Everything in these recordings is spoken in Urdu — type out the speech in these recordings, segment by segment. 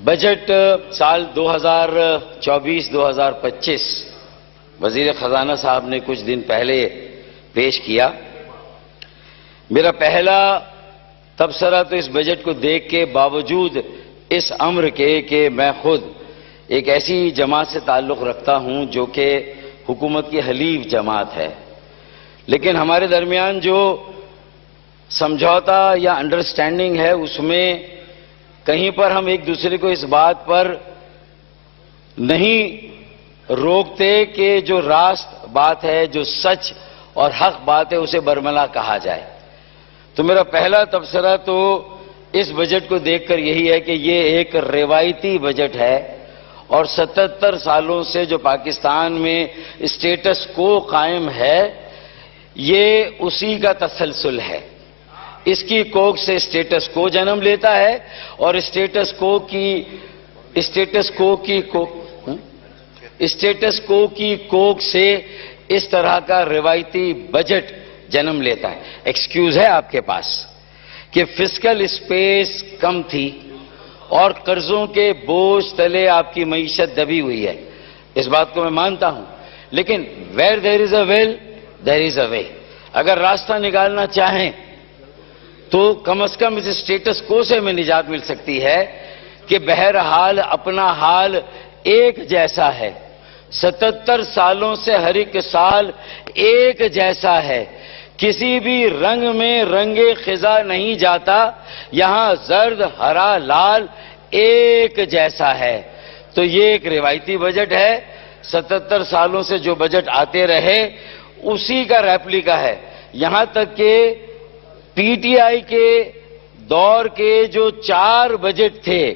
بجٹ سال 2024-2025 وزیر خزانہ صاحب نے کچھ دن پہلے پیش کیا۔ میرا پہلا تبصرہ تو اس بجٹ کو دیکھ کے باوجود اس امر کے کہ میں خود ایک ایسی جماعت سے تعلق رکھتا ہوں جو کہ حکومت کی حلیف جماعت ہے، لیکن ہمارے درمیان جو سمجھوتا یا انڈرسٹینڈنگ ہے اس میں کہیں پر ہم ایک دوسرے کو اس بات پر نہیں روکتے کہ جو راست بات ہے، جو سچ اور حق بات ہے، اسے برملا کہا جائے۔ تو میرا پہلا تبصرہ تو اس بجٹ کو دیکھ کر یہی ہے کہ یہ ایک روایتی بجٹ ہے اور 77 سالوں سے جو پاکستان میں اسٹیٹس کو قائم ہے، یہ اسی کا تسلسل ہے۔ اس کی کوکھ سے اسٹیٹس کو جنم لیتا ہے اور اسٹیٹس کو کی کوکھ سے اس طرح کا روایتی بجٹ جنم لیتا ہے۔ ایکسکیوز ہے آپ کے پاس کہ فسکل اسپیس کم تھی اور قرضوں کے بوجھ تلے آپ کی معیشت دبی ہوئی ہے، اس بات کو میں مانتا ہوں، لیکن ویئر دیر از اے ول دیر از اے وے۔ اگر راستہ نکالنا چاہیں تو کم از کم اس اسٹیٹس کو سے میں نجات مل سکتی ہے کہ بہرحال اپنا حال ایک جیسا ہے، 77 سالوں سے ہر ایک سال ایک جیسا ہے، کسی بھی رنگ میں رنگ خزاں نہیں جاتا، یہاں زرد ہرا لال ایک جیسا ہے۔ تو یہ ایک روایتی بجٹ ہے، 77 سالوں سے جو بجٹ آتے رہے اسی کا ریپلیکا ہے۔ یہاں تک کہ پی ٹی آئی کے دور کے جو 4 بجٹ تھے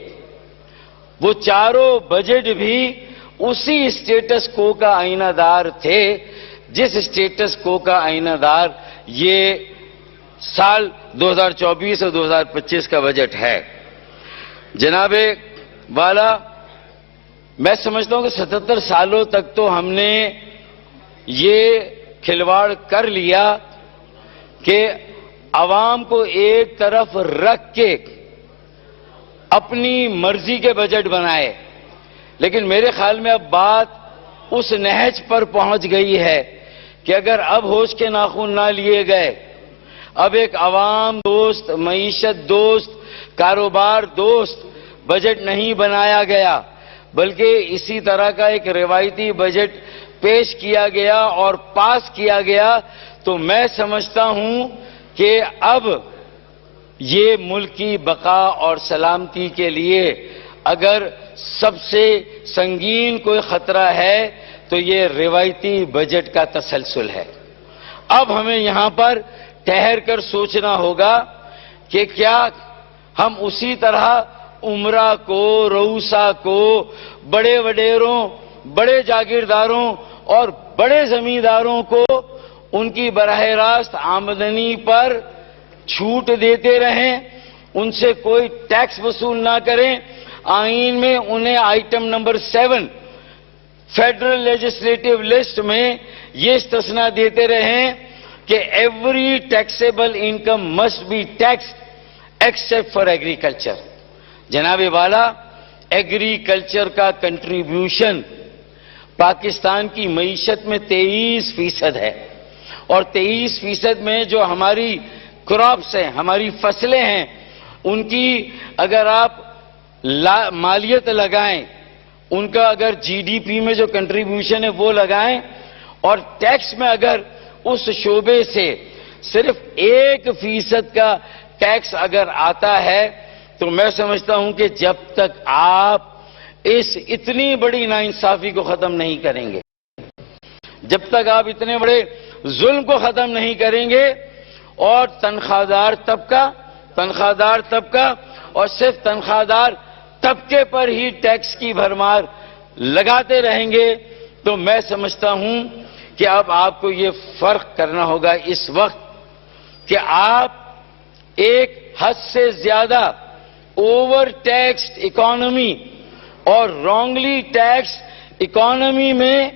وہ چاروں بجٹ بھی اسی اسٹیٹس کو کا آئینہ دار تھے جس اسٹیٹس کو کا آئینہ دار یہ سال 2024 اور 2025 کا بجٹ ہے۔ جناب والا، میں سمجھتا ہوں کہ 77 سالوں تک تو ہم نے یہ کھلواڑ کر لیا کہ عوام کو ایک طرف رکھ کے اپنی مرضی کے بجٹ بنائے، لیکن میرے خیال میں اب بات اس نہج پر پہنچ گئی ہے کہ اگر اب ہوش کے ناخن نہ لیے گئے، اب ایک عوام دوست، معیشت دوست، کاروبار دوست بجٹ نہیں بنایا گیا بلکہ اسی طرح کا ایک روایتی بجٹ پیش کیا گیا اور پاس کیا گیا، تو میں سمجھتا ہوں کہ اب یہ ملک کی بقا اور سلامتی کے لیے اگر سب سے سنگین کوئی خطرہ ہے تو یہ روایتی بجٹ کا تسلسل ہے۔ اب ہمیں یہاں پر ٹھہر کر سوچنا ہوگا کہ کیا ہم اسی طرح عمرہ کو، رؤسا کو، بڑے وڈیروں، بڑے جاگیرداروں اور بڑے زمینداروں کو ان کی براہ راست آمدنی پر چھوٹ دیتے رہیں، ان سے کوئی ٹیکس وصول نہ کریں، آئین میں انہیں item number 7 federal legislative list میں یہ استثناء دیتے رہیں کہ every taxable income must be tax except for agriculture. جناب والا، ایگریکلچر کا کنٹریبیوشن پاکستان کی معیشت میں 23% ہے، اور 23% میں جو ہماری کراپس ہیں، ہماری فصلیں ہیں، ان کی اگر آپ مالیت لگائیں، ان کا اگر جی ڈی پی میں جو کنٹریبیوشن ہے وہ لگائیں، اور ٹیکس میں اگر اس شعبے سے صرف 1% کا ٹیکس اگر آتا ہے تو میں سمجھتا ہوں کہ جب تک آپ اس اتنی بڑی ناانصافی کو ختم نہیں کریں گے، جب تک آپ اتنے بڑے ظلم کو ختم نہیں کریں گے اور تنخواہ دار طبقہ اور صرف تنخواہ دار طبقے پر ہی ٹیکس کی بھرمار لگاتے رہیں گے، تو میں سمجھتا ہوں کہ اب آپ کو یہ فرق کرنا ہوگا اس وقت کہ آپ ایک حد سے زیادہ اوور ٹیکسڈ اکانومی اور رانگلی ٹیکس اکانومی میں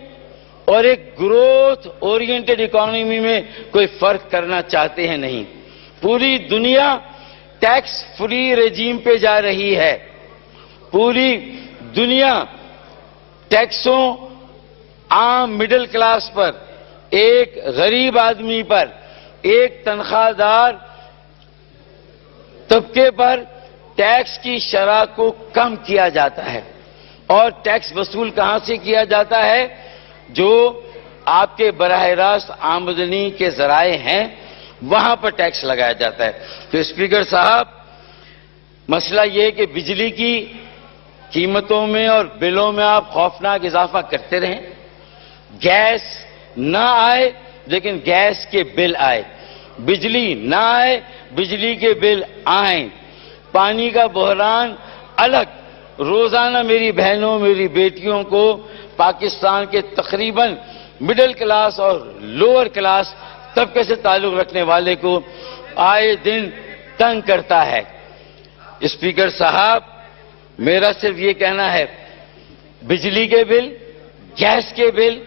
اور ایک گروتھ اورینٹڈ اکانومی میں کوئی فرق کرنا چاہتے ہیں نہیں۔ پوری دنیا ٹیکس فری رجیم پہ جا رہی ہے، پوری دنیا ٹیکسوں عام مڈل کلاس پر، ایک غریب آدمی پر، ایک تنخواہ دار طبقے پر ٹیکس کی شرح کو کم کیا جاتا ہے. اور ٹیکس وصول کہاں سے کیا جاتا ہے؟ جو آپ کے براہ راست آمدنی کے ذرائع ہیں وہاں پر ٹیکس لگایا جاتا ہے. تو اسپیکر صاحب، مسئلہ یہ ہے کہ بجلی کی قیمتوں میں اور بلوں میں آپ خوفناک اضافہ کرتے رہیں. گیس نہ آئے لیکن گیس کے بل آئے، بجلی نہ آئے بجلی کے بل آئیں، پانی کا بحران الگ. روزانہ میری بہنوں، میری بیٹیوں کو پاکستان کے تقریباً مڈل کلاس اور لوور کلاس طبقے سے تعلق رکھنے والے کو آئے دن تنگ کرتا ہے. اسپیکر صاحب، میرا صرف یہ کہنا ہے، بجلی کے بل، گیس کے بل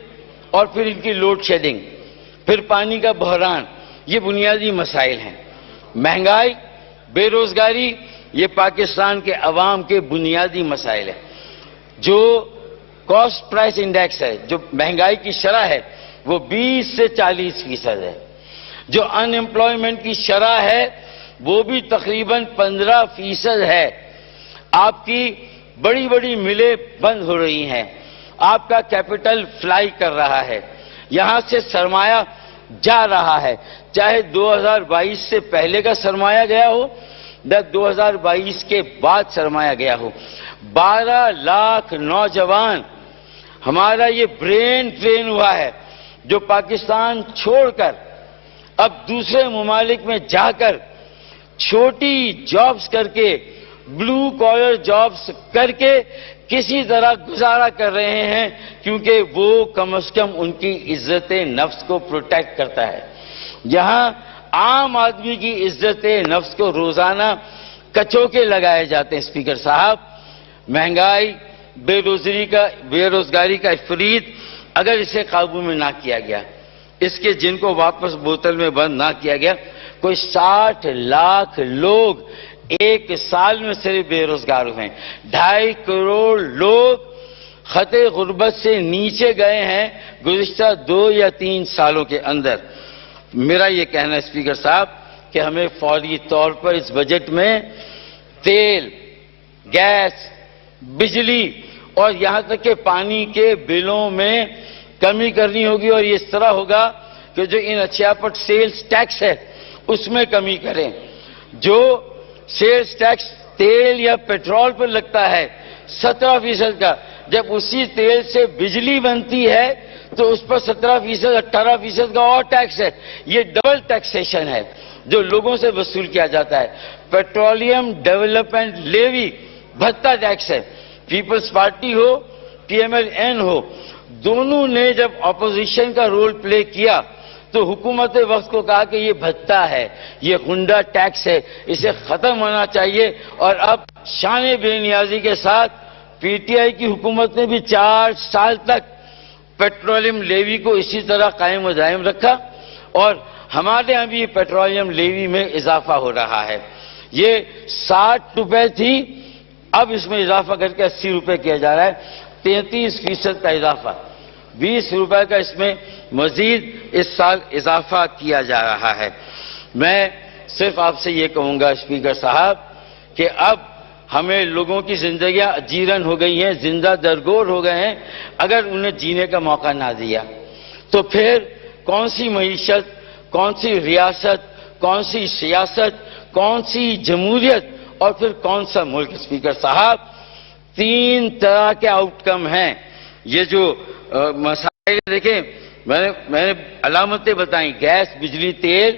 اور پھر ان کی لوڈ شیڈنگ، پھر پانی کا بحران، یہ بنیادی مسائل ہیں. مہنگائی، بے روزگاری، یہ پاکستان کے عوام کے بنیادی مسائل ہیں. جو کاسٹ پرائس انڈیکس ہے، جو مہنگائی کی شرح ہے، وہ 20 سے 40% ہے. جو ان امپلائمنٹ کی شرح ہے وہ بھی تقریباً 15% ہے. آپ کی بڑی بڑی ملیں بند ہو رہی ہیں، آپ کا کیپٹل فلائی کر رہا ہے، یہاں سے سرمایہ جا رہا ہے، چاہے 2022 سے پہلے کا سرمایہ گیا ہو یا 2022 کے بعد سرمایہ گیا ہو. 12 لاکھ نوجوان ہمارا یہ برین ڈرین ہوا ہے جو پاکستان چھوڑ کر اب دوسرے ممالک میں جا کر چھوٹی جابز کر کے، بلو کالر جابز کر کے کسی طرح گزارا کر رہے ہیں، کیونکہ وہ کم از کم ان کی عزت نفس کو پروٹیکٹ کرتا ہے. یہاں عام آدمی کی عزت نفس کو روزانہ کچوکے لگائے جاتے ہیں. اسپیکر صاحب، مہنگائی، بے روزگاری کا افریت اگر اسے قابو میں نہ کیا گیا، اس کے جن کو واپس بوتل میں بند نہ کیا گیا، کوئی 60 لاکھ لوگ ایک سال میں صرف بے روزگار ہوئے ہیں. 2.5 کروڑ لوگ خط غربت سے نیچے گئے ہیں گزشتہ 2 یا 3 سالوں کے اندر. میرا یہ کہنا ہے اسپیکر صاحب کہ ہمیں فوری طور پر اس بجٹ میں تیل، گیس، بجلی اور یہاں تک کہ پانی کے بلوں میں کمی کرنی ہوگی، اور یہ اس طرح ہوگا کہ جو ان اشیاء پر سیلز ٹیکس ہے اس میں کمی کریں. جو سیلز ٹیکس تیل یا پیٹرول پر لگتا ہے 17% کا، جب اسی تیل سے بجلی بنتی ہے تو اس پر 17%، 18% کا اور ٹیکس ہے. یہ ڈبل ٹیکسیشن ہے جو لوگوں سے وصول کیا جاتا ہے. پیٹرولیم ڈیولپمنٹ لیوی بھتہ ٹیکس ہے. پیپلز پارٹی ہو، پی ایم ایل این ہو، دونوں نے جب اپوزیشن کا رول پلے کیا تو حکومت وقت کو کہا کہ یہ بھتہ ہے، یہ غنڈہ ٹیکس ہے، اسے ختم ہونا چاہیے. اور اب شان بے نیازی کے ساتھ پی ٹی آئی کی حکومت نے بھی 4 سال تک پیٹرولیم لیوی کو اسی طرح قائم و دائم رکھا، اور ہمارے ہاں بھی پیٹرولیم لیوی میں اضافہ ہو رہا ہے. یہ 60 روپے تھی، اب اس میں اضافہ کر کے 80 روپے کیا جا رہا ہے، 33% کا اضافہ. 20 روپے کا اس میں مزید اس سال اضافہ کیا جا رہا ہے. میں صرف آپ سے یہ کہوں گا اسپیکر صاحب کہ اب ہمیں لوگوں کی زندگیاں جیرن ہو گئی ہیں، زندہ درگور ہو گئے ہیں. اگر انہیں جینے کا موقع نہ دیا تو پھر کون سی معیشت، کون سی ریاست، کون سی سیاست، کون سی جمہوریت اور پھر کون سا ملک. اسپیکر صاحب، 3 طرح کے آؤٹ کم ہیں. یہ جو مسائل دیکھیں، میں نے علامتیں بتائیں، گیس، بجلی، تیل،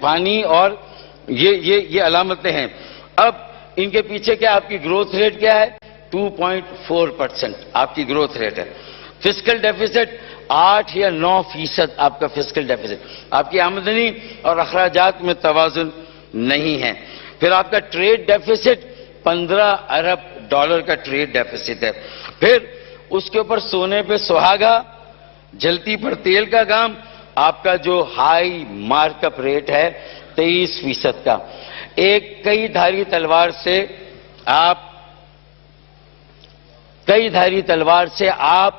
پانی، اور یہ علامتیں ہیں. اب ان کے پیچھے کیا آپ کی گروتھ ریٹ کیا ہے؟ 2.4% آپ کی گروتھ ریٹ ہے. فسکل ڈیفیسٹ 8 یا 9% آپ کا فسکل ڈیفیسٹ. آپ کی آمدنی اور اخراجات میں توازن نہیں ہے. پھر آپ کا ٹریڈ ڈیفیسٹ $15 ارب کا ٹریڈ ڈیفیسٹ ہے. پھر اس کے اوپر سونے پہ سہاگا، جلتی پر تیل کا کام، آپ کا جو ہائی مارک اپ ریٹ ہے 23% کا. ایک کئی دھاری تلوار سے آپ کئی دھاری تلوار سے آپ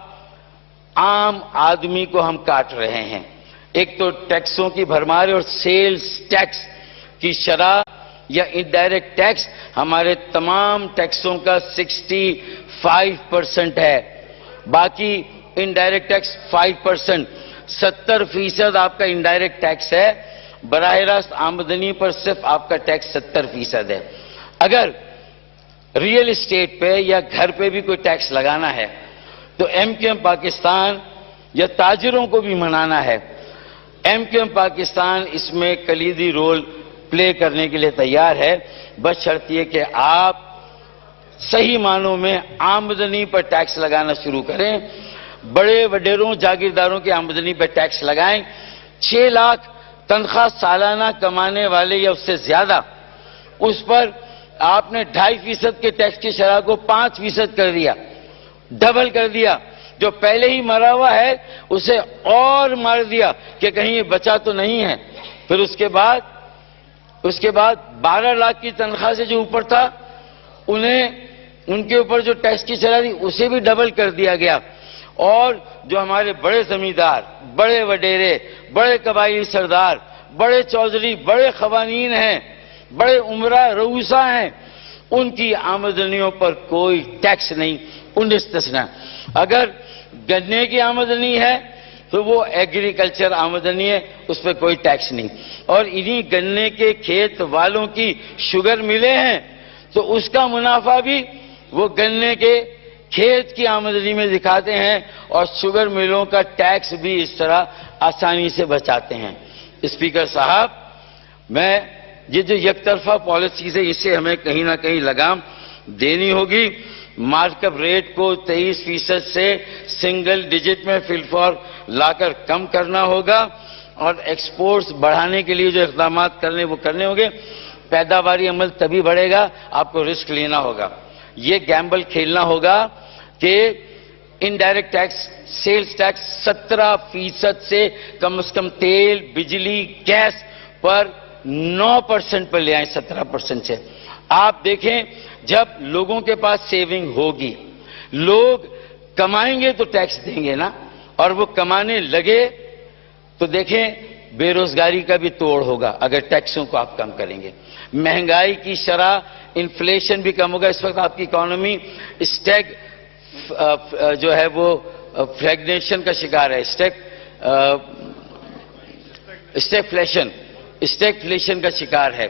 عام آدمی کو ہم کاٹ رہے ہیں. ایک تو ٹیکسوں کی بھرمار اور سیلز ٹیکس کی شرح یا انڈائریکٹ ٹیکس ہمارے تمام ٹیکسوں کا 65% ہے. باقی انڈائریکٹ ٹیکس 5%. 70% آپ کا انڈائریکٹ ٹیکس ہے. براہ راست آمدنی پر صرف آپ کا ٹیکس 70% ہے. اگر ریئل اسٹیٹ پہ یا گھر پہ بھی کوئی ٹیکس لگانا ہے تو ایم کیو ایم پاکستان یا تاجروں کو بھی منانا ہے. ایم کیو ایم پاکستان اس میں کلیدی رول پلے کرنے کے لیے تیار ہے، بس شرط یہ کہ آپ صحیح معنوں میں آمدنی پر ٹیکس لگانا شروع کریں. بڑے وڈیروں جاگیرداروں کی آمدنی پر ٹیکس لگائیں. 6 لاکھ تنخواہ سالانہ کمانے والے یا اس سے زیادہ، اس پر آپ نے 2.5% کے ٹیکس کی شرح کو 5% کر دیا، ڈبل کر دیا. جو پہلے ہی مرا ہوا ہے اسے اور مار دیا کہ کہیں یہ بچا تو نہیں ہے. پھر اس کے بعد 12 لاکھ کی تنخواہ سے جو اوپر تھا ان کے اوپر جو ٹیکس کی شرح تھی اسے بھی ڈبل کر دیا گیا. اور جو ہمارے بڑے زمیندار، بڑے وڈیرے، بڑے قبائلی سردار، بڑے چودھری، بڑے قوانین ہیں، بڑے عمرہ رؤوسا ہیں، ان کی آمدنیوں پر کوئی ٹیکس نہیں. 19%. اگر گنے کی آمدنی ہے تو وہ ایگریکلچر آمدنی ہے، اس پہ کوئی ٹیکس نہیں. اور انہی گنے کے کھیت والوں کی شوگر ملے ہیں تو اس کا منافع بھی وہ گنے کے کھیت کی آمدنی میں دکھاتے ہیں اور شوگر ملوں کا ٹیکس بھی اس طرح آسانی سے بچاتے ہیں. اسپیکر صاحب، یہ جو یک طرفہ پالیسیز ہے اس سے ہمیں کہیں نہ کہیں لگام دینی ہوگی. مارک اپ ریٹ کو 23% سے سنگل ڈیجٹ میں فی الفور لا کر کم کرنا ہوگا اور ایکسپورٹس بڑھانے کے لیے جو اقدامات وہ کرنے ہوں گے. پیداواری عمل تبھی بڑھے گا، آپ کو رسک لینا ہوگا. یہ گیمبل کھیلنا ہوگا کہ انڈائریکٹ ٹیکس، سیلز ٹیکس 17% سے کم از کم تیل، بجلی، گیس پر 9% پر لے آئیں. 17% سے آپ دیکھیں جب لوگوں کے پاس سیونگ ہوگی، لوگ کمائیں گے تو ٹیکس دیں گے نا، اور وہ کمانے لگے تو دیکھیں بے روزگاری کا بھی توڑ ہوگا اگر ٹیکسوں کو آپ کم کریں گے. مہنگائی کی شرح، انفلیشن بھی کم ہوگا. اس وقت آپ کی اکانومی جو ہے وہ فریگنیشن کا شکار ہے، اسٹیگفلیشن کا شکار ہے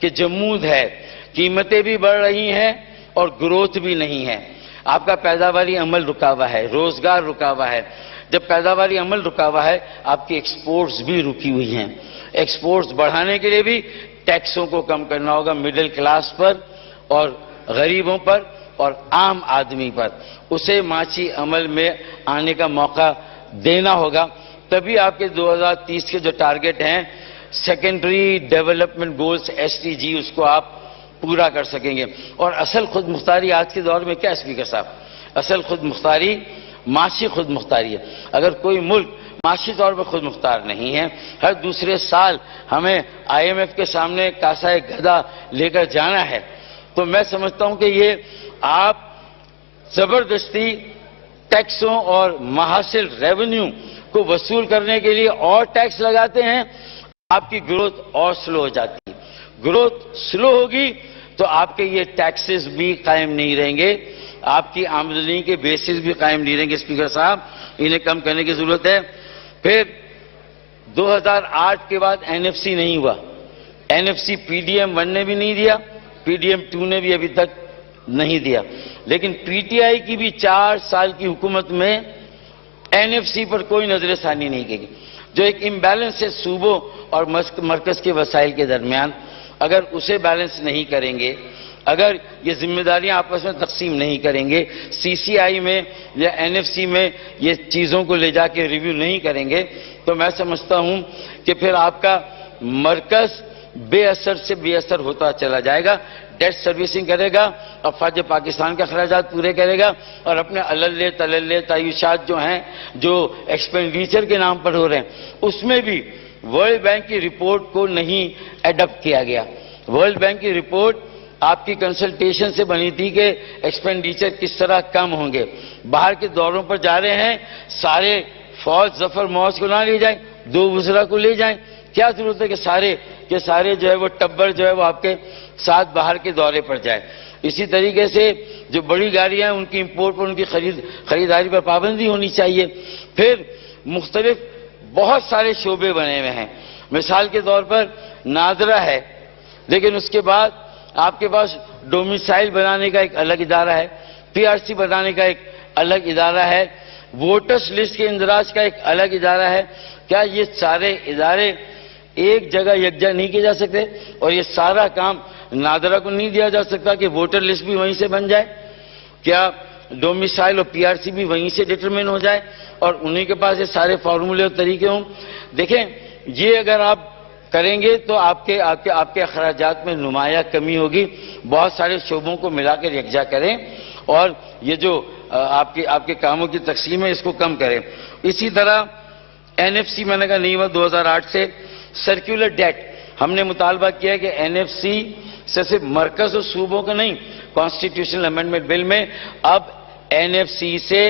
کہ جمود ہے. قیمتیں بھی بڑھ رہی ہیں اور گروتھ بھی نہیں ہے. آپ کا پیداواری عمل رکا ہوا ہے، روزگار رکا ہوا ہے. جب پیداواری عمل رکا ہوا ہے آپ کی ایکسپورٹس بھی رکی ہوئی ہیں. ایکسپورٹس بڑھانے کے لیے بھی ٹیکسوں کو کم کرنا ہوگا، مڈل کلاس پر اور غریبوں پر اور عام آدمی پر. اسے معاشی عمل میں آنے کا موقع دینا ہوگا. تبھی آپ کے 2030 کے جو ٹارگٹ ہیں سیکنڈری ڈیولپمنٹ گولز SDG، اس کو آپ پورا کر سکیں گے. اور اصل خود مختاری آج کے دور میں کیا اسپیکر صاحب؟ اصل خود مختاری معاشی خود مختاری ہے. اگر کوئی ملک معاشی طور پر خود مختار نہیں ہے، ہر دوسرے سال ہمیں IMF کے سامنے کاسہ گدا لے کر جانا ہے، تو میں سمجھتا ہوں کہ یہ آپ زبردستی ٹیکسوں اور محاصل ریونیو کو وصول کرنے کے لیے اور ٹیکس لگاتے ہیں، آپ کی گروتھ اور سلو ہو جاتی ہے. گروتھ سلو ہوگی تو آپ کے یہ ٹیکسز بھی قائم نہیں رہیں گے، آپ کی آمدنی کے بیسز بھی قائم نہیں رہیں گے. اسپیکر صاحب، انہیں کم کرنے کی ضرورت ہے. پھر 2008 کے بعد NFC نہیں ہوا. NFC PDM 1 نے بھی نہیں دیا، PDM 2 نے بھی ابھی تک نہیں دیا. لیکن PTI کی بھی 4 سال کی حکومت میں NFC پر کوئی نظر ثانی نہیں کی. جو ایک امبیلنس ہے صوبوں اور مرکز کے وسائل کے درمیان، اگر اسے بیلنس نہیں کریں گے، اگر یہ ذمہ داریاں آپس میں تقسیم نہیں کریں گے، CCI میں یا NFC میں یہ چیزوں کو لے جا کے ریویو نہیں کریں گے، تو میں سمجھتا ہوں کہ پھر آپ کا مرکز بے اثر سے بے اثر ہوتا چلا جائے گا. ڈیٹ سروسنگ کرے گا، افواج پاکستان کے اخراجات پورے کرے گا، اور اپنے عللے تللے تعیشات جو ہیں جو ایکسپینڈیچر کے نام پر ہو رہے ہیں اس میں بھی ورلڈ بینک کی رپورٹ کو نہیں ایڈپٹ کیا گیا. ورلڈ بینک کی رپورٹ آپ کی کنسلٹیشن سے بنی تھی کہ ایکسپینڈیچر کس طرح کم ہوں گے. باہر کے دوروں پر جا رہے ہیں, سارے فوج ظفر موج کو نہ لے جائیں, 2 وزراء کو لے جائیں. کیا ضرورت ہے کہ سارے جو ہے وہ ٹبر جو ہے وہ آپ کے ساتھ باہر کے دورے پر جائیں. اسی طریقے سے جو بڑی گاڑیاں ہیں ان کی امپورٹ پر, ان کی خریداری پر پابندی ہونی چاہیے. پھر مختلف بہت سارے شعبے بنے ہوئے ہیں. مثال کے طور پر نادرا ہے, لیکن اس کے بعد آپ کے پاس ڈومیسائل بنانے کا ایک الگ ادارہ ہے, پی آر سی بنانے کا ایک الگ ادارہ ہے, ووٹرز لسٹ کے اندراج کا ایک الگ ادارہ ہے. کیا یہ سارے ادارے ایک جگہ یکجا نہیں کیے جا سکتے؟ اور یہ سارا کام نادرا کو نہیں دیا جا سکتا کہ ووٹر لسٹ بھی وہیں سے بن جائے؟ کیا ڈومیسائل اور پی آر سی بھی وہیں سے ڈٹرمن ہو جائے اور انہی کے پاس یہ سارے فارمولے اور طریقے ہوں؟ دیکھیں, یہ اگر آپ کریں گے تو آپ کے اخراجات میں نمایاں کمی ہوگی. بہت سارے شعبوں کو ملا کر یکجا کریں اور یہ جو آپ کے کاموں کی تقسیم ہے اس کو کم کریں. اسی طرح این ایف سی میں نے کہا نہیں ہوا 2008 سے. سرکولر ڈیٹ ہم نے مطالبہ کیا کہ این ایف سی سے صرف مرکز اور صوبوں کا نہیں, کانسٹیٹیوشنل امینڈمنٹ بل میں اب این ایف سی سے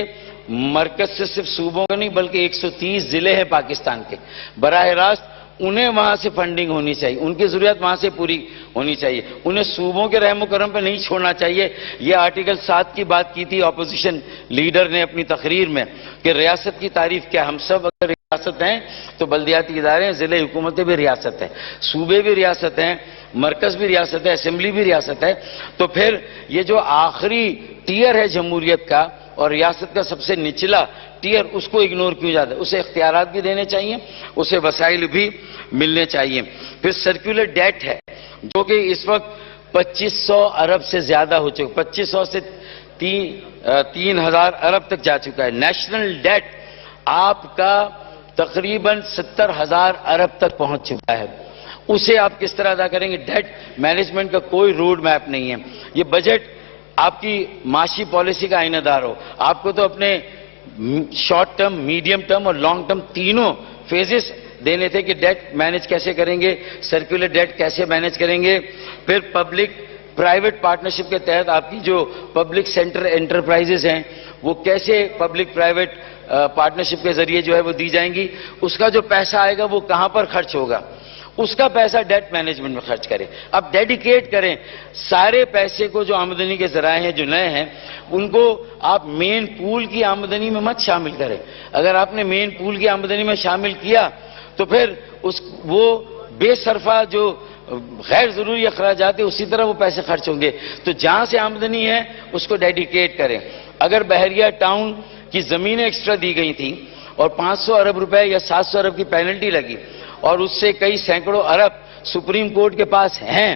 مرکز سے صرف صوبوں کا نہیں بلکہ 130 ضلع ہیں پاکستان کے, براہ راست انہیں وہاں سے فنڈنگ ہونی چاہیے, ان کی ضروریات وہاں سے پوری ہونی چاہیے. انہیں صوبوں کے رحم و کرم پہ نہیں چھوڑنا چاہیے. یہ آرٹیکل 7 کی بات کی تھی اپوزیشن لیڈر نے اپنی تقریر میں کہ ریاست کی تعریف کیا, ہم سب اگر ریاست ہیں تو بلدیاتی ادارے ہیں, ضلع حکومتیں بھی ریاست ہیں, صوبے بھی ریاست ہیں, مرکز بھی ریاست ہے, اسمبلی بھی ریاست ہے. تو پھر یہ جو آخری ٹیئر ہے جمہوریت کا اور ریاست کا سب سے نچلا ٹیئر, اس کو اگنور کیوں جاتا ہے؟ اسے اختیارات بھی دینے چاہیے, اسے وسائل بھی ملنے چاہیے. پھر سرکولر ڈیٹ ہے جو کہ اس وقت 2500 ارب سے زیادہ ہو چکا, 2500 سے 3000 ارب تک جا چکا ہے. نیشنل ڈیٹ آپ کا تقریباً 70,000 ارب تک پہنچ چکا ہے. اسے آپ کس طرح ادا کریں گے؟ ڈیٹ مینجمنٹ کا کوئی روڈ میپ نہیں ہے. یہ بجٹ آپ کی معاشی پالیسی کا آئینہ دار ہو. آپ کو تو اپنے شارٹ ٹرم, میڈیم ٹرم اور لانگ ٹرم تینوں فیزز دینے تھے کہ ڈیٹ مینج کیسے کریں گے, سرکولر ڈیٹ کیسے مینج کریں گے. پھر پبلک پرائیویٹ پارٹنرشپ کے تحت آپ کی جو پبلک سیکٹر انٹرپرائزز ہیں وہ کیسے پبلک پرائیویٹ پارٹنرشپ کے ذریعے جو ہے وہ دی جائیں گی. اس کا جو پیسہ آئے گا وہ کہاں پر خرچ ہوگا, اس کا پیسہ ڈیٹ مینجمنٹ میں خرچ کریں. اب ڈیڈیکیٹ کریں سارے پیسے کو. جو آمدنی کے ذرائع ہیں جو نئے ہیں ان کو آپ مین پول کی آمدنی میں مت شامل کریں. اگر آپ نے مین پول کی آمدنی میں شامل کیا تو پھر وہ بے صرفہ جو غیر ضروری اخراجات ہیں اسی طرح وہ پیسے خرچ ہوں گے. تو جہاں سے آمدنی ہے اس کو ڈیڈیکیٹ کریں. اگر بحریہ ٹاؤن کی زمینیں ایکسٹرا دی گئی تھیں اور 500 ارب روپے یا 700 ارب کی پینلٹی لگی اور اس سے کئی سینکڑوں ارب سپریم کورٹ کے پاس ہیں,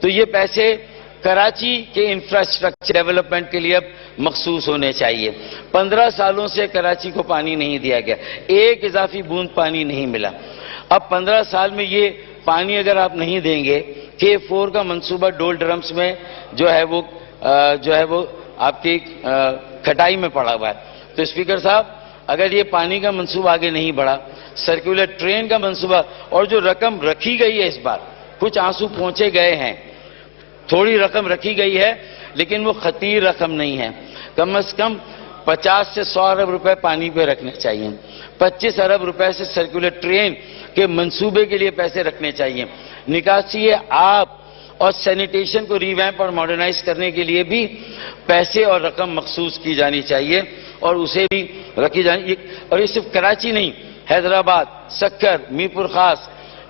تو یہ پیسے کراچی کے انفراسٹرکچر ڈیولپمنٹ کے لیے اب مخصوص ہونے چاہیے. 15 سالوں سے کراچی کو پانی نہیں دیا گیا, ایک اضافی بوند پانی نہیں ملا. اب 15 سال میں یہ پانی اگر آپ نہیں دیں گے, K4 کا منصوبہ ڈول ڈرمز میں جو ہے وہ آپ کی کھٹائی میں پڑا ہوا ہے. تو اسپیکر صاحب, اگر یہ پانی کا منصوبہ آگے نہیں بڑھا, سرکولر ٹرین کا منصوبہ, اور جو رقم رکھی گئی ہے اس بار, کچھ آنسو پہنچے گئے ہیں, تھوڑی رقم رکھی گئی ہے لیکن وہ خطیر رقم نہیں ہے. کم از کم 50 سے 100 ارب روپے پانی پہ رکھنے چاہیے. 25 ارب روپے سے سرکولر ٹرین کے منصوبے کے لیے پیسے رکھنے چاہیے. نکاسی آب اور سینیٹیشن کو ریویمپ اور ماڈرنائز کرنے کے لیے بھی پیسے اور رقم مخصوص کی جانی چاہیے اور اسے بھی رکھی جانی. اور یہ صرف کراچی نہیں, حیدرآباد, سکر, میرپور خاص,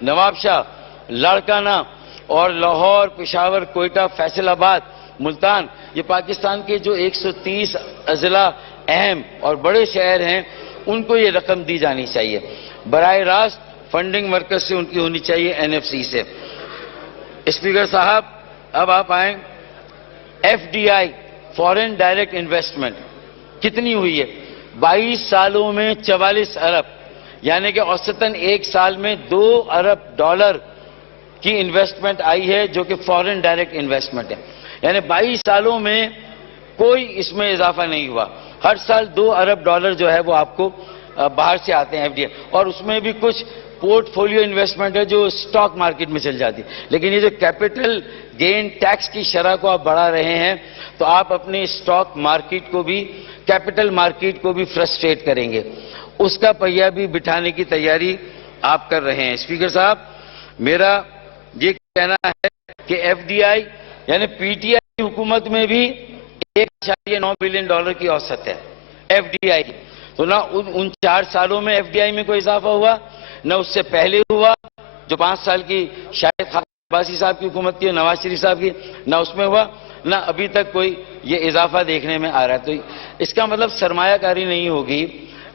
نواب شاہ, لاڑکانہ اور لاہور, پشاور, کوئٹہ, فیصل آباد, ملتان, یہ پاکستان کے جو 130 اضلاع اہم اور بڑے شہر ہیں ان کو یہ رقم دی جانی چاہیے. براہ راست فنڈنگ مرکز سے ان کی ہونی چاہیے, این ایف سی سے. اسپیکر صاحب, اب آپ آئیں, F D I foreign direct investment کتنی ہوئی ہے؟ 22 سالوں میں 44 ارب, یعنی کہ اوسطاً ایک سال میں 2 ارب ڈالر کی انویسٹمنٹ آئی ہے جو کہ فورن ڈائریکٹ انویسٹمنٹ ہے. یعنی 22 سالوں میں کوئی اس میں اضافہ نہیں ہوا. ہر سال 2 ارب ڈالر جو ہے وہ آپ کو باہر سے آتے ہیں ایف ڈی آئی, اور اس میں بھی کچھ پورٹ فولیو انویسٹمنٹ ہے جو سٹاک مارکیٹ میں چل جاتی ہے. لیکن یہ جو کیپٹل گین ٹیکس کی شرح کو آپ بڑھا رہے ہیں تو آپ اپنے سٹاک مارکیٹ کو بھی, کیپٹل مارکیٹ کو بھی فرسٹریٹ کریں گے. اس کا پہیہ بھی بٹھانے کی تیاری آپ کر رہے ہیں. اسپیکر صاحب, میرا یہ کہنا ہے کہ ایف ڈی آئی یعنی پی ٹی آئی کی حکومت میں بھی 1.9 بلین ڈالر کی اوسط ہے ایف ڈی آئی کی. تو نہ ان 4 سالوں میں ایف ڈی آئی میں کوئی اضافہ ہوا, نہ اس سے پہلے ہوا جو 5 سال کی شاہد خان عباسی صاحب کی حکومت تھی, نواز شریف صاحب کی, نہ اس میں ہوا, نہ ابھی تک کوئی یہ اضافہ دیکھنے میں آ رہا ہے. تو اس کا مطلب سرمایہ کاری نہیں ہوگی,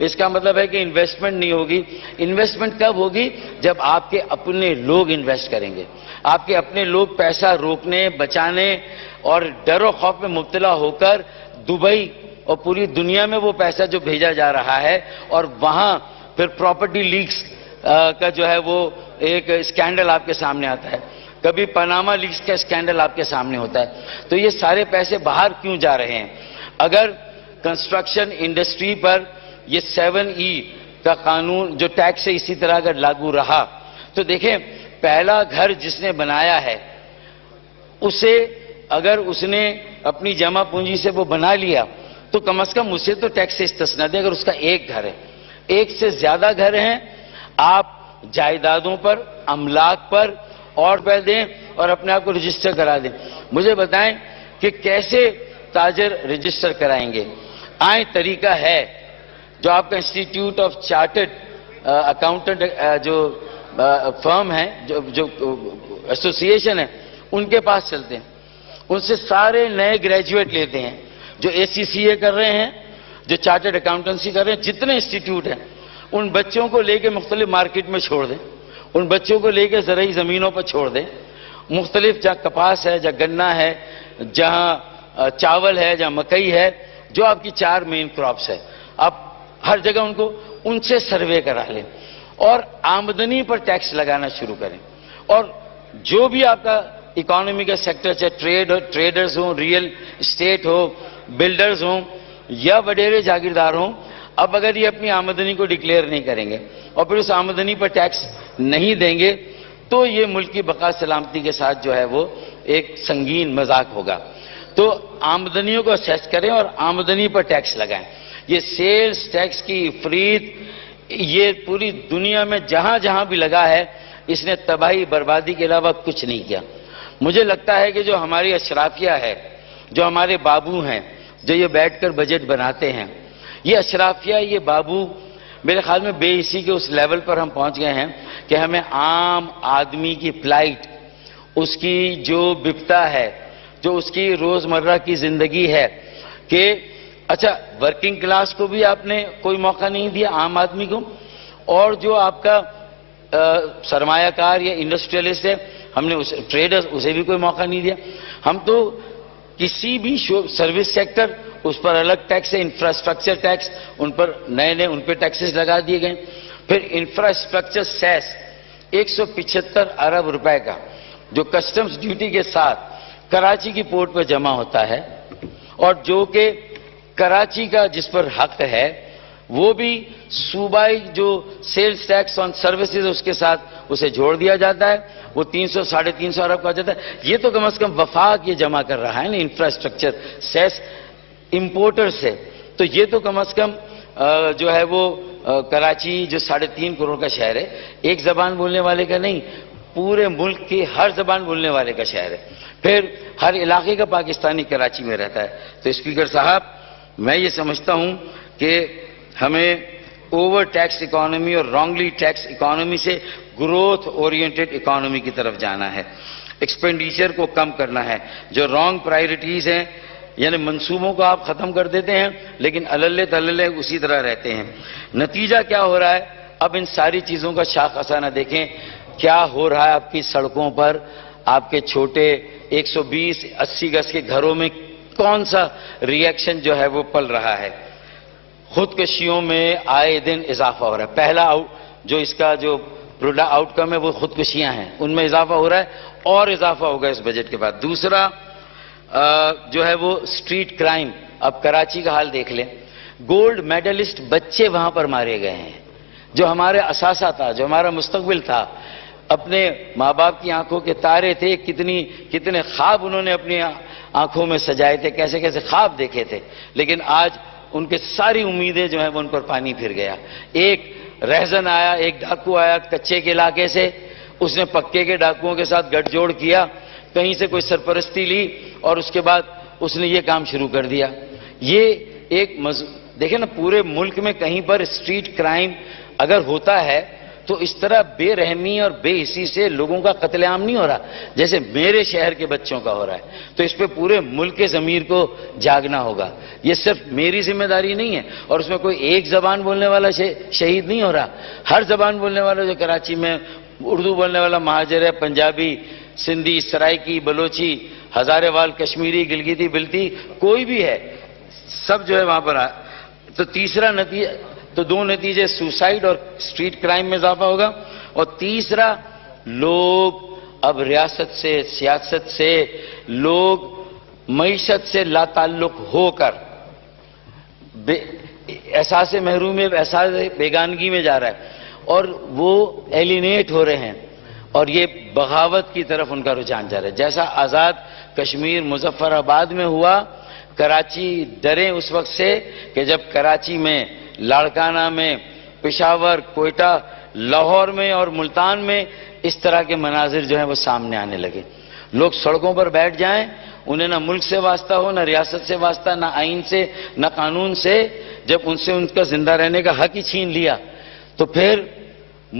اس کا مطلب ہے کہ انویسٹمنٹ نہیں ہوگی. انویسٹمنٹ کب ہوگی؟ جب آپ کے اپنے لوگ انویسٹ کریں گے. آپ کے اپنے لوگ پیسہ روکنے, بچانے اور ڈر و خوف میں مبتلا ہو کر دبئی اور پوری دنیا میں وہ پیسہ جو بھیجا جا رہا ہے, اور وہاں پھر پراپرٹی لیکس کا جو ہے وہ ایک اسکینڈل آپ کے سامنے آتا ہے, کبھی پاناما لیکس کا اسکینڈل آپ کے سامنے ہوتا ہے. تو یہ سارے پیسے باہر کیوں جا رہے ہیں؟ اگر کنسٹرکشن انڈسٹری پر یہ 7E کا قانون جو ٹیکس ہے اسی طرح اگر لاگو رہا تو دیکھیں, پہلا گھر جس نے بنایا ہے اسے اگر اس نے اپنی جمع پونجی سے وہ بنا لیا تو کم از کم اسے تو ٹیکس سے استثنا دے. اگر اس کا ایک گھر ہے, ایک سے زیادہ گھر ہیں, آپ جائیدادوں پر, املاک پر اور پہ دیں اور اپنے آپ کو رجسٹر کرا دیں. مجھے بتائیں کہ کیسے تاجر رجسٹر کرائیں گے؟ طریقہ ہے جو آپ کا انسٹیٹیوٹ آف چارٹرڈ اکاؤنٹنٹ جو فرم ہے, جو ایسوسیشن ہے, ان کے پاس چلتے ہیں, ان سے سارے نئے گریجویٹ لیتے ہیں جو ACCA کر رہے ہیں, جو چارٹرڈ اکاؤنٹنسی کر رہے ہیں, جتنے انسٹیٹیوٹ ہیں ان بچوں کو لے کے مختلف مارکیٹ میں چھوڑ دیں, ان بچوں کو لے کے زرعی زمینوں پر چھوڑ دیں, مختلف جہاں کپاس ہے, جہاں گنا ہے, جہاں چاول ہے, جہاں مکئی ہے, جو آپ کی 4 مین کراپس ہے, آپ ہر جگہ ان سے سروے کرا لیں اور آمدنی پر ٹیکس لگانا شروع کریں. اور جو بھی آپ کا اکانومی کا سیکٹر, چاہے ٹریڈرز ہوں, ریئل اسٹیٹ ہو, بلڈرز ہوں یا وڈیرے جاگیردار ہوں, اب اگر یہ اپنی آمدنی کو ڈکلیئر نہیں کریں گے اور پھر اس آمدنی پر ٹیکس نہیں دیں گے تو یہ ملک کی بقا سلامتی کے ساتھ جو ہے وہ ایک سنگین مذاق ہوگا. تو آمدنیوں کو اسیس کریں اور آمدنی پر ٹیکس لگائیں. یہ سیلز ٹیکس کی افریط یہ پوری دنیا میں جہاں جہاں بھی لگا ہے اس نے تباہی بربادی کے علاوہ کچھ نہیں کیا. مجھے لگتا ہے کہ جو ہماری اشرافیہ ہے, جو ہمارے بابو ہیں, جو یہ بیٹھ کر بجٹ بناتے ہیں, یہ اشرافیہ, یہ بابو میرے خیال میں بے حسی کے اس لیول پر ہم پہنچ گئے ہیں کہ ہمیں عام آدمی کی فلائٹ, اس کی جو بپتا ہے, جو اس کی روزمرہ کی زندگی ہے, کہ اچھا ورکنگ کلاس کو بھی آپ نے کوئی موقع نہیں دیا, عام آدمی کو, اور جو آپ کا سرمایہ کار یا انڈسٹریلسٹ ہے, ہم نے ٹریڈر, اسے بھی کوئی موقع نہیں دیا. ہم تو کسی بھی سروس سیکٹر اس پر الگ ٹیکس ہے, انفراسٹرکچر ٹیکس, ان پر نئے ان پہ ٹیکسز لگا دیے گئے. پھر انفراسٹرکچر سیس 175 ارب روپے کا جو کسٹمز ڈیوٹی کے ساتھ کراچی کی پورٹ پر جمع ہوتا ہے, اور جو کہ کراچی کا جس پر حق ہے وہ بھی صوبائی جو سیلز ٹیکس آن سروسز اس کے ساتھ اسے جوڑ دیا جاتا ہے, وہ 300 ساڑھے 300 ارب کا ہو جاتا ہے. یہ تو کم از کم وفاق یہ جمع کر رہا ہے نا انفراسٹرکچر سیس امپورٹر سے, تو یہ تو کم از کم جو ہے وہ کراچی جو 3.5 کروڑ کا شہر ہے, ایک زبان بولنے والے کا نہیں, پورے ملک کی ہر زبان بولنے والے کا شہر ہے. پھر ہر علاقے کا پاکستانی کراچی میں رہتا ہے. تو اسپیکر صاحب, میں یہ سمجھتا ہوں کہ ہمیں اوور ٹیکس اکانومی اور رانگلی ٹیکس اکانومی سے گروتھ اورینٹڈ اکانومی کی طرف جانا ہے. ایکسپینڈیچر کو کم کرنا ہے. جو رانگ پرائرٹیز ہیں, یعنی منصوبوں کو آپ ختم کر دیتے ہیں لیکن اللے تللے اسی طرح رہتے ہیں. نتیجہ کیا ہو رہا ہے؟ اب ان ساری چیزوں کا شاخسانہ دیکھیں کیا ہو رہا ہے آپ کی سڑکوں پر, آپ کے چھوٹے 120-80 گز کے گھروں میں کون سا ری ایکشن جو ہے وہ پل رہا ہے. خودکشیوں میں آئے دن اضافہ ہو رہا ہے. پہلا جو اس کا جو آؤٹ کم ہے وہ خودکشیاں ہیں, ان میں اضافہ ہو رہا ہے اور اضافہ ہوگا اس بجٹ کے بعد. دوسرا جو ہے وہ اسٹریٹ کرائم. اب کراچی کا حال دیکھ لیں, گولڈ میڈلسٹ بچے وہاں پر مارے گئے ہیں, جو ہمارے اثاثہ تھا، جو ہمارا مستقبل تھا، اپنے ماں باپ کی آنکھوں کے تارے تھے، کتنے خواب انہوں نے اپنی آنکھوں میں سجائے تھے، کیسے کیسے خواب دیکھے تھے، لیکن آج ان کے ساری امیدیں جو ہیں وہ ان پر پانی پھر گیا۔ ایک رہزن آیا، ایک ڈاکو آیا کچے کے علاقے سے، اس نے پکے کے ڈاکوؤں کے ساتھ گٹھ جوڑ کیا، کہیں سے کوئی سرپرستی لی اور اس کے بعد اس نے یہ کام شروع کر دیا۔ یہ ایک دیکھیں نا، پورے ملک میں کہیں پر اسٹریٹ کرائم اگر ہوتا ہے تو اس طرح بے رحمی اور بے حسی سے لوگوں کا قتل عام نہیں ہو رہا جیسے میرے شہر کے بچوں کا ہو رہا ہے۔ تو اس پہ پورے ملک کے ضمیر کو جاگنا ہوگا۔ یہ صرف میری ذمہ داری نہیں ہے، اور اس میں کوئی ایک زبان بولنے والا شہید نہیں ہو رہا۔ ہر زبان بولنے والا جو کراچی میں اردو بولنے والا مہاجر ہے، پنجابی، سندھی، سرائکی، بلوچی، ہزارے وال، کشمیری، گلگیتی، بلتی، کوئی بھی ہے، سب جو ہے وہاں پر تو تیسرا نتیجہ، تو دو نتیجے، سوسائیڈ اور اسٹریٹ کرائم میں اضافہ ہوگا، اور تیسرا لوگ اب ریاست سے، سیاست سے، لوگ معیشت سے لا تعلق ہو کر احساس محرومیت، احساس بیگانگی میں جا رہا ہے، اور وہ ایلینیٹ ہو رہے ہیں، اور یہ بغاوت کی طرف ان کا رجحان جا رہا ہے۔ جیسا آزاد کشمیر مظفر آباد میں ہوا، کراچی ڈرے اس وقت سے کہ جب کراچی میں، لاڑکانہ میں، پشاور، کوئٹہ، لاہور میں اور ملتان میں اس طرح کے مناظر جو ہیں وہ سامنے آنے لگے۔ لوگ سڑکوں پر بیٹھ جائیں، انہیں نہ ملک سے واسطہ ہو، نہ ریاست سے واسطہ، نہ آئین سے، نہ قانون سے، جب ان سے ان کا زندہ رہنے کا حق ہی چھین لیا تو پھر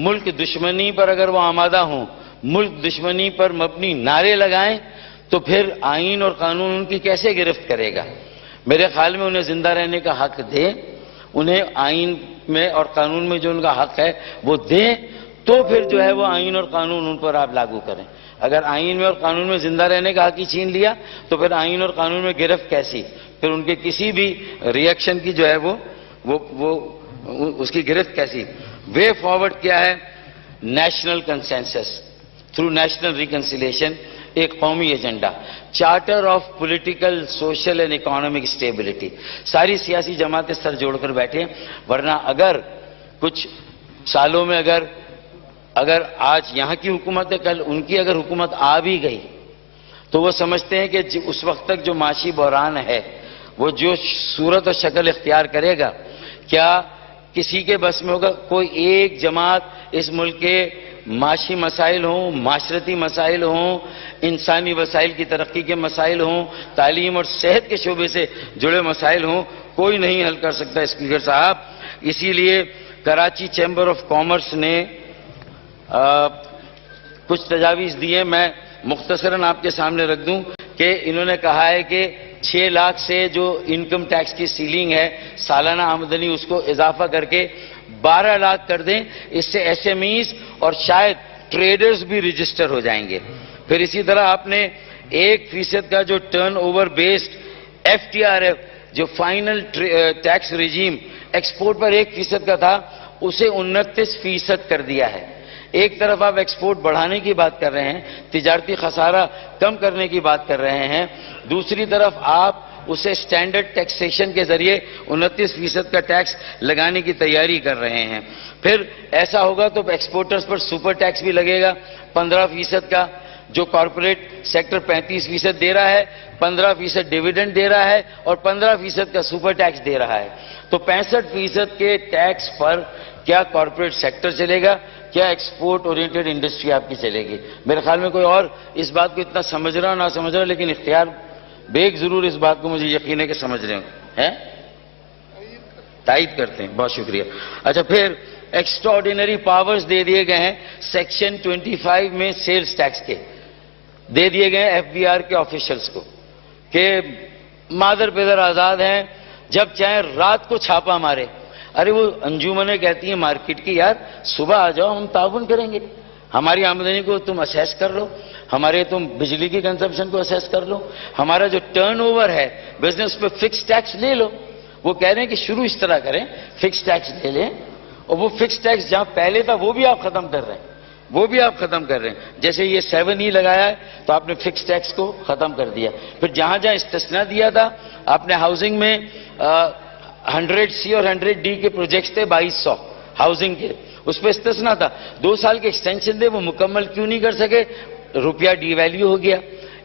ملک دشمنی پر اگر وہ آمادہ ہوں، ملک دشمنی پر مبنی نعرے لگائیں تو پھر آئین اور قانون ان کی کیسے گرفت کرے گا؟ میرے خیال میں انہیں زندہ رہنے کا حق دیں، انہیں آئین میں اور قانون میں جو ان کا حق ہے وہ دیں، تو پھر جو ہے وہ آئین اور قانون ان پر آپ لاگو کریں۔ اگر آئین میں اور قانون میں زندہ رہنے کا حق ہی چھین لیا تو پھر آئین اور قانون میں گرفت کیسی؟ پھر ان کے کسی بھی ریئیکشن کی جو ہے وہ اس کی گرفت کیسی؟ وے فارورڈ کیا ہے؟ National consensus through national reconciliation, ایک قومی agenda, charter of political, social and economic stability. ساری سیاسی جماعتیں سر جوڑ کر بیٹھے، ورنہ اگر کچھ سالوں میں اگر آج یہاں کی حکومت ہے، کل ان کی اگر حکومت آ بھی گئی تو وہ سمجھتے ہیں کہ اس وقت تک جو معاشی بحران ہے وہ جو صورت اور شکل اختیار کرے گا، کیا کسی کے بس میں ہوگا؟ کوئی ایک جماعت اس ملک کے معاشی مسائل ہوں، معاشرتی مسائل ہوں، انسانی وسائل کی ترقی کے مسائل ہوں، تعلیم اور صحت کے شعبے سے جڑے مسائل ہوں، کوئی نہیں حل کر سکتا اسپیکر صاحب۔ اسی لیے کراچی چیمبر آف کامرس نے کچھ تجاویز دی ہیں، میں مختصراً آپ کے سامنے رکھ دوں کہ انہوں نے کہا ہے کہ 6 لاکھ سے جو انکم ٹیکس کی سیلنگ ہے، سالانہ آمدنی، اس کو اضافہ کر کے 12 لاکھ کر دیں۔ اس سے ایس ایم ایز اور شاید ٹریڈرز بھی رجسٹر ہو جائیں گے۔ پھر اسی طرح آپ نے 1% کا جو turnover based F T R F, جو فائنل ٹیکس ریجیم ایکسپورٹ پر 1% کا تھا، اسے 29% کر دیا ہے۔ ایک طرف آپ ایکسپورٹ بڑھانے کی بات کر رہے ہیں، تجارتی خسارہ کم کرنے کی بات کر رہے ہیں، دوسری طرف آپ اسے سٹینڈرڈ ٹیکسیشن کے ذریعے 29% کا ٹیکس لگانے کی تیاری کر رہے ہیں۔ پھر ایسا ہوگا تو ایکسپورٹرز پر سپر ٹیکس بھی لگے گا 15% کا، جو کارپوریٹ سیکٹر 35% دے رہا ہے، 15% ڈیویڈنڈ دے رہا ہے اور 15% کا سپر ٹیکس دے رہا ہے۔ تو 65% کے ٹیکس پر کیا کارپوریٹ سیکٹر چلے گا، کیا ایکسپورٹ اورینٹڈ انڈسٹری آپ کی چلے گی؟ میرے خیال میں کوئی اور اس بات کو اتنا سمجھ رہا نہ سمجھ رہا، لیکن اختیار بیگ ضرور اس بات کو مجھے یقین ہے کہ سمجھ رہے ہیں، تائید کرتے ہیں۔ بہت شکریہ۔ اچھا، پھر ایکسٹرا آرڈینری پاورز دے دیے گئے ہیں سیکشن 25 میں سیلز ٹیکس کے، دے دیے گئے ہیں ایف بی آر کے آفیشلز کو کہ مادر پیدر آزاد ہیں، جب چاہیں رات کو چھاپا مارے۔ ارے وہ انجمنیں کہتی ہیں مارکیٹ کی، یار صبح آ جاؤ، ہم تعاون کریں گے، ہماری آمدنی کو تم اسیس کر لو، ہمارے تم بجلی کی کنزمپشن کو اسیس کر لو، ہمارا جو ٹرن اوور ہے بزنس پہ فکس ٹیکس لے لو۔ وہ کہہ رہے ہیں کہ شروع اس طرح کریں، فکس ٹیکس لے لیں، اور وہ فکس ٹیکس جہاں پہلے تھا وہ بھی آپ ختم کر رہے ہیں، وہ بھی آپ ختم کر رہے ہیں۔ جیسے یہ 7E لگایا ہے تو آپ نے فکس ٹیکس کو ختم کر دیا۔ پھر جہاں جہاں استثناء دیا تھا، آپ نے ہاؤسنگ میں 100C اور 100D کے پروجیکٹس تھے 2200، ہاؤسنگ کے، اس پہ استثنا تھا، 2 سال کے ایکسٹینشن دے، وہ مکمل کیوں نہیں کر سکے؟ روپیہ ڈی ویلیو ہو گیا،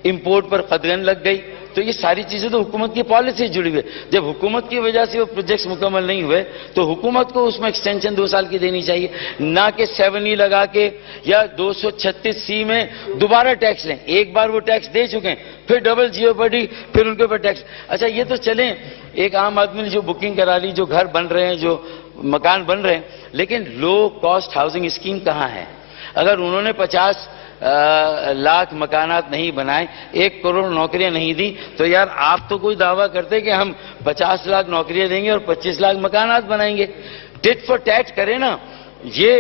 امپورٹ پر قدغن لگ گئی. تو یہ ساری چیزیں تو حکومت کی پالیسی جڑی ہوئی ہے. جب حکومت کی وجہ سے وہ پروجیکٹس مکمل نہیں ہوئے تو حکومت کو اس میں ایکسٹینشن 2 سال کی دینی چاہیے، نہ کہ 7E لگا کے یا 236C میں دوبارہ ٹیکس لیں. ایک بار وہ ٹیکس دے چکے ہیں، پھر ڈبل جیوپرڈی، پھر ان کے اوپر ٹیکس. اچھا یہ تو چلیں، ایک عام آدمی نے جو بکنگ کرا لی، جو گھر بن رہے ہیں، جو مکان بن رہے ہیں، لیکن لو کاسٹ ہاؤسنگ اسکیم کہاں ہے؟ اگر انہوں نے 50 لاکھ مکانات نہیں بنائے، 1 کروڑ نوکریاں نہیں دی، تو یار آپ تو کوئی دعویٰ کرتے کہ ہم 50 لاکھ نوکریاں دیں گے اور 25 لاکھ مکانات بنائیں گے. ٹٹ فار ٹیٹ کرے نا. یہ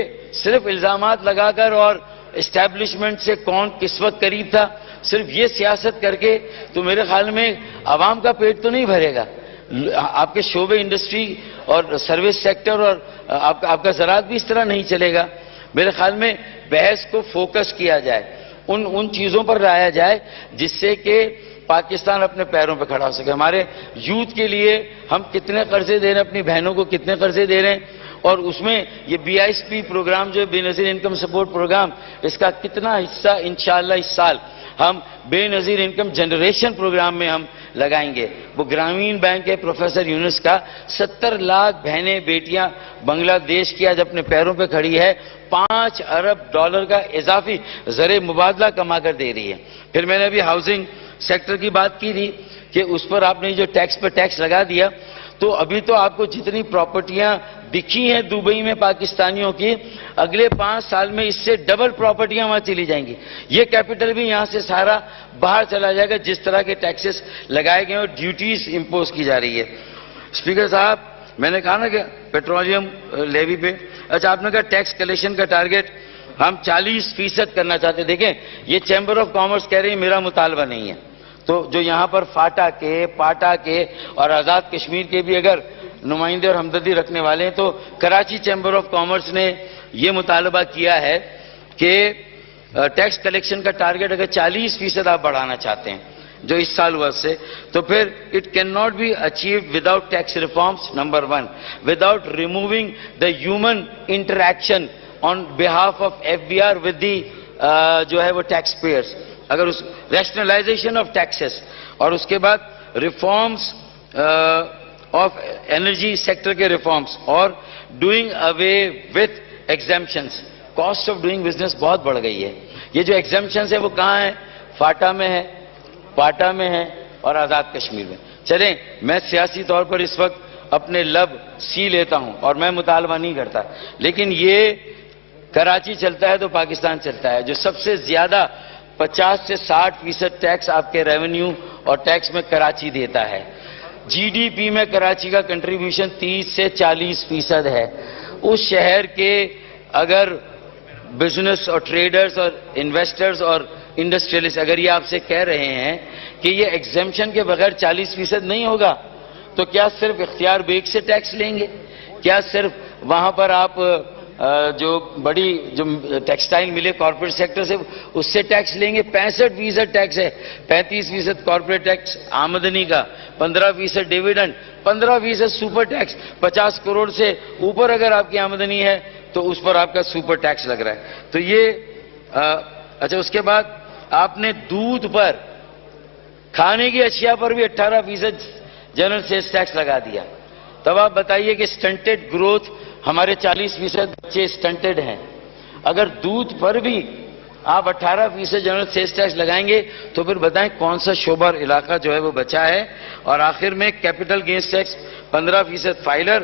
صرف الزامات لگا کر اور اسٹیبلشمنٹ سے کون کس وقت قریب تھا، صرف یہ سیاست کر کے تو میرے خیال میں عوام کا پیٹ تو نہیں بھرے گا. آپ کے شعبے انڈسٹری اور سروس سیکٹر اور آپ کا زراعت بھی اس طرح نہیں چلے گا. میرے خیال میں بحث کو فوکس کیا جائے، ان چیزوں پر لایا جائے جس سے کہ پاکستان اپنے پیروں پہ کھڑا ہو سکے. ہمارے یوتھ کے لیے ہم کتنے قرضے دے رہے ہیں، اپنی بہنوں کو کتنے قرضے دے رہے ہیں، اور اس میں یہ BISP پروگرام جو ہے بے نظیر انکم سپورٹ پروگرام، اس کا کتنا حصہ انشاءاللہ اس سال ہم بے نظیر انکم جنریشن پروگرام میں ہم لگائیں گے. وہ گرامین بینک ہے پروفیسر یونس کا، 70 لاکھ بہنیں بیٹیاں بنگلہ دیش کی آج اپنے پیروں پہ کھڑی ہے، $5 ارب کا اضافی زر مبادلہ کما کر دے رہی ہے. پھر میں نے ابھی ہاؤسنگ سیکٹر کی بات کی تھی کہ اس پر آپ نے جو ٹیکس پہ ٹیکس لگا دیا، تو ابھی تو آپ کو جتنی پراپرٹیاں دکھی ہیں دبئی میں پاکستانیوں کی، اگلے 5 سال میں اس سے ڈبل پراپرٹیاں وہاں چلی جائیں گی. یہ کیپٹل بھی یہاں سے سارا باہر چلا جائے گا، جس طرح کے ٹیکسز لگائے گئے اور ڈیوٹیز امپوز کی جا رہی ہے. اسپیکر صاحب، میں نے کہا نا کہ پیٹرولیم لیوی پہ، اچھا آپ نے کہا ٹیکس کلیکشن کا ٹارگٹ ہم 40% کرنا چاہتے ہیں. دیکھیں یہ چیمبر آف کامرس کہہ رہی ہے میرا مطالبہ نہیں ہے، تو جو یہاں پر فاٹا کے، پاٹا کے اور آزاد کشمیر کے بھی اگر نمائندے اور ہمدردی رکھنے والے ہیں، تو کراچی چیمبر آف کامرس نے یہ مطالبہ کیا ہے کہ ٹیکس کلیکشن کا ٹارگٹ اگر 40% آپ بڑھانا چاہتے ہیں جو اس سال ہوا سے، تو پھر it can not be achieved without tax reforms number 1، without removing the human interaction on behalf of FBR with the جو ہے وہ ٹیکس پیئرس. اگر اس ریشنلائزیشن آف ٹیکسز اور اس کے بعد ریفارمز آف انرجی سیکٹر کے ریفارمز اور doing away with exemptions. Cost of doing business بہت بڑھ گئی ہے. یہ جو ایگزیمپشنز ہیں وہ کہاں ہیں؟ فاٹا میں ہے، پاٹا میں ہے اور آزاد کشمیر میں. چلیں میں سیاسی طور پر اس وقت اپنے لب سی لیتا ہوں اور میں مطالبہ نہیں کرتا، لیکن یہ کراچی چلتا ہے تو پاکستان چلتا ہے. جو سب سے زیادہ 50 سے 60% ٹیکس آپ کے ریونیو اور ٹیکس میں کراچی دیتا ہے. GDP میں کراچی کا کنٹریبیوشن 30 سے 40% ہے. اس شہر کے اگر بزنس اور ٹریڈرز اور انویسٹرز اور انڈسٹریلسٹ اگر یہ آپ سے کہہ رہے ہیں کہ یہ ایگزیمپشن کے بغیر 40% نہیں ہوگا، تو کیا صرف اختیار بیگ سے ٹیکس لیں گے؟ کیا صرف وہاں پر آپ جو بڑی جو ٹیکسٹائل ملے کارپوریٹ سیکٹر سے اس سے ٹیکس لیں گے؟ 65% ٹیکس ہے، 35% کارپوریٹ ٹیکس آمدنی کا، 15% ڈیویڈنڈ، 15% سپر ٹیکس. 50 کروڑ سے اوپر اگر آپ کی آمدنی ہے تو اس پر آپ کا سپر ٹیکس لگ رہا ہے. تو یہ اچھا اس کے بعد آپ نے دودھ پر، کھانے کی اشیاء پر بھی 18% جنرل سیلز ٹیکس لگا دیا. تب آپ بتائیے کہ سٹنٹڈ گروتھ، ہمارے 40% بچے سٹنٹڈ ہیں. اگر دودھ پر بھی آپ 18% جنرل سیلز ٹیکس لگائیں گے تو پھر بتائیں کون سا شعبہ اور علاقہ جو ہے وہ بچا ہے. اور آخر میں capital gains tax 15% filer,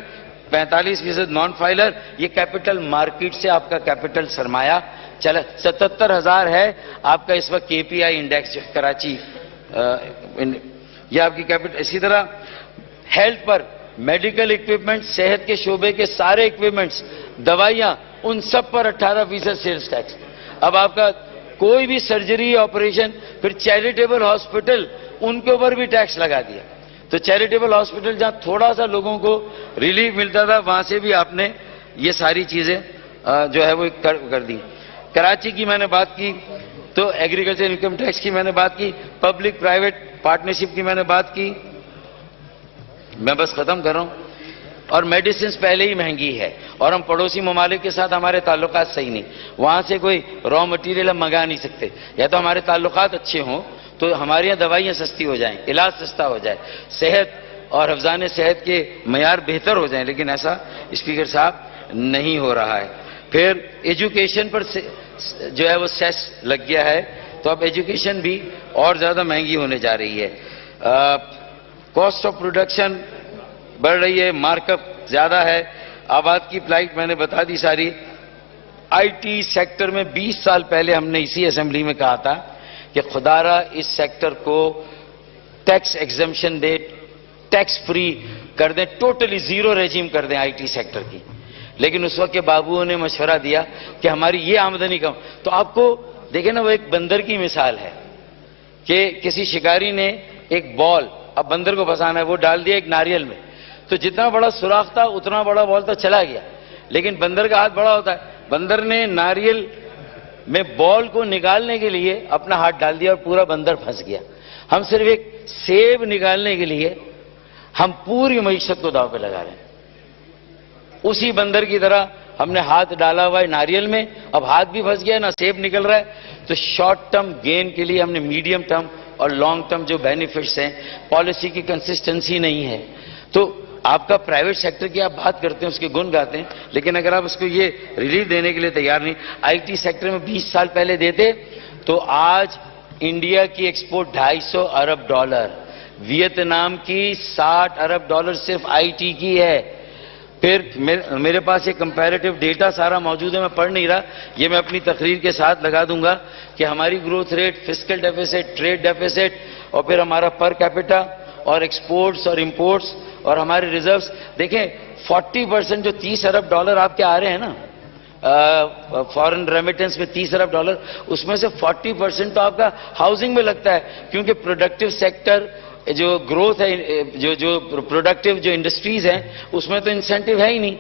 45% non filer. یہ کیپٹل مارکیٹ سے آپ کا کیپٹل سرمایہ 77,000 ہے آپ کا اس وقت KPI انڈیکس کراچی، یہ آپ کی کیپٹل. اسی طرح ہیلتھ پر میڈیکل اکوپمنٹ، صحت کے شعبے کے سارے اکوپمنٹس، دوائیاں، ان سب پر 18% سیلز ٹیکس. اب آپ کا کوئی بھی سرجری آپریشن، پھر چیریٹیبل ہاسپٹل، ان کے اوپر بھی ٹیکس لگا دیا. تو چیریٹیبل ہاسپٹل جہاں تھوڑا سا لوگوں کو ریلیف ملتا تھا وہاں سے بھی آپ نے یہ ساری چیزیں جو ہے وہ کر دی. کراچی کی میں نے بات کی تو ایگریکلچر انکم ٹیکس کی میں نے بات کی، پبلک پرائیویٹ پارٹنرشپ کی میں نے بات کی. میں بس ختم کر رہا ہوں. اور میڈیسنز پہلے ہی مہنگی ہے، اور ہم پڑوسی ممالک کے ساتھ ہمارے تعلقات صحیح نہیں، وہاں سے کوئی را مٹیریل ہم منگا نہیں سکتے، یا تو ہمارے تعلقات اچھے ہوں تو ہمارے یہاں دوائیاں سستی ہو جائیں، علاج سستا ہو جائے، صحت اور حفظان صحت کے معیار بہتر ہو جائیں، لیکن ایسا اسپیکر صاحب نہیں ہو رہا ہے۔ پھر ایجوکیشن پر جو ہے وہ سیس لگ گیا ہے، تو اب ایجوکیشن بھی اور زیادہ مہنگی ہونے جا رہی ہے، کاسٹ آف پروڈکشن بڑھ رہی ہے، مارک اپ زیادہ ہے، آباد کی فلائٹ میں نے بتا دی ساری۔ آئی ٹی سیکٹر میں 20 سال پہلے ہم نے اسی اسمبلی میں کہا تھا کہ خدارہ اس سیکٹر کو ٹیکس ایگزمپشن دے، ٹیکس فری کر دیں، ٹوٹلی زیرو ریجیم کر دیں آئی ٹی سیکٹر کی، لیکن اس وقت کے بابوؤں نے مشورہ دیا کہ ہماری یہ آمدنی کم، تو آپ کو دیکھیں نا وہ ایک بندر کی مثال ہے کہ کسی شکاری نے ایک بال، اب بندر کو پھنسانا ہے، وہ ڈال دیا ایک ناریل میں، تو جتنا بڑا سوراخ تھا اتنا بڑا بال تو چلا گیا، لیکن بندر کا ہاتھ بڑا ہوتا ہے، بندر نے ناریل میں بال کو نکالنے کے لیے اپنا ہاتھ ڈال دیا اور پورا بندر پھنس گیا۔ ہم صرف ایک سیب نکالنے کے لیے ہم پوری معیشت کو داؤ پہ لگا رہے ہیں، اسی بندر کی طرح ہم نے ہاتھ ڈالا ہوا ہے ناریل میں، اب ہاتھ بھی پھنس گیا، نہ سیب نکل رہا ہے، تو شارٹ ٹرم گین کے لیے ہم نے میڈیم ٹرم اور لانگ ٹرم جو بینیفٹس ہیں، پالیسی کی کنسسٹنسی نہیں ہے، تو آپ کا پرائیویٹ سیکٹر کی آپ بات کرتے ہیں، اس کے گن گاتے ہیں، لیکن اگر آپ اس کو یہ ریلیف دینے کے لیے تیار نہیں، آئی ٹی سیکٹر میں 20 سال پہلے دیتے تو آج انڈیا کی ایکسپورٹ $250 ارب، ویتنام کی $60 ارب صرف آئی ٹی کی ہے۔ پھر میرے پاس یہ کمپیریٹیو ڈیٹا سارا موجود ہے، میں پڑھ نہیں رہا، یہ میں اپنی تقریر کے ساتھ لگا دوں گا کہ ہماری growth rate, fiscal deficit, trade deficit, اور پھر ہمارا پر کیپٹا اور ایکسپورٹس اور امپورٹس اور ہمارے ریزروز، دیکھیں 40% جو $30 ارب آپ کے آ رہے ہیں نا فارن ریمیٹنس میں $30 ارب، اس میں سے 40% تو آپ کا ہاؤسنگ میں لگتا ہے، کیونکہ پروڈکٹیو سیکٹر جو گروتھ ہے، جو پروڈکٹیو جو انڈسٹریز ہیں اس میں تو انسینٹیو ہے ہی نہیں۔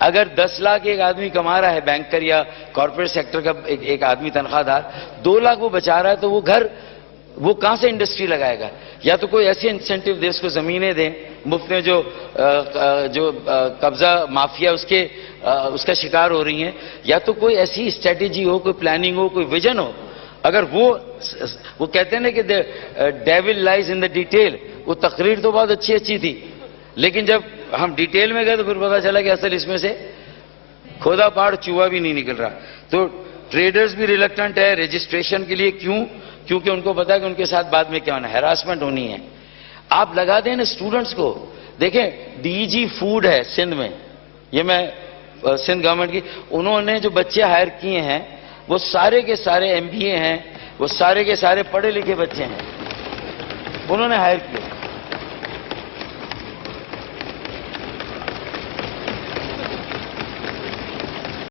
اگر 10 لاکھ ایک آدمی کما رہا ہے بینکر یا کارپوریٹ سیکٹر کا ایک آدمی تنخواہ دار، 2 لاکھ وہ بچا رہا ہے، تو وہ کہاں سے انڈسٹری لگائے گا؟ یا تو کوئی ایسے انسینٹیو دے، اس کو زمینیں دیں مفت میں، جو قبضہ مافیا اس کا شکار ہو رہی ہیں، یا تو کوئی ایسی اسٹریٹجی ہو، کوئی پلاننگ ہو، کوئی ویژن ہو۔ اگر وہ کہتے ہیں نا کہ ڈیول لائز ان دا ڈیٹیل، وہ تقریر تو بہت اچھی تھی، لیکن جب ہم ڈیٹیل میں گئے تو پھر پتا چلا کہ اصل اس میں سے کھودا پاڑ چوہا بھی نہیں نکل رہا۔ تو ٹریڈرز بھی ریلیکٹنٹ ہے رجسٹریشن کے لیے، کیونکہ ان کو پتا ہے کہ ان کے ساتھ بعد میں کیا ہونا ہے، ہراسمنٹ ہونی ہے۔ آپ لگا دیں نا اسٹوڈنٹس کو، دیکھیں ڈی جی فوڈ ہے سندھ میں، یہ میں سندھ گورنمنٹ کی، انہوں نے جو بچے ہائر کیے ہیں وہ سارے کے سارے MBA ہیں، وہ سارے کے سارے پڑھے لکھے بچے ہیں، انہوں نے ہائر کیے۔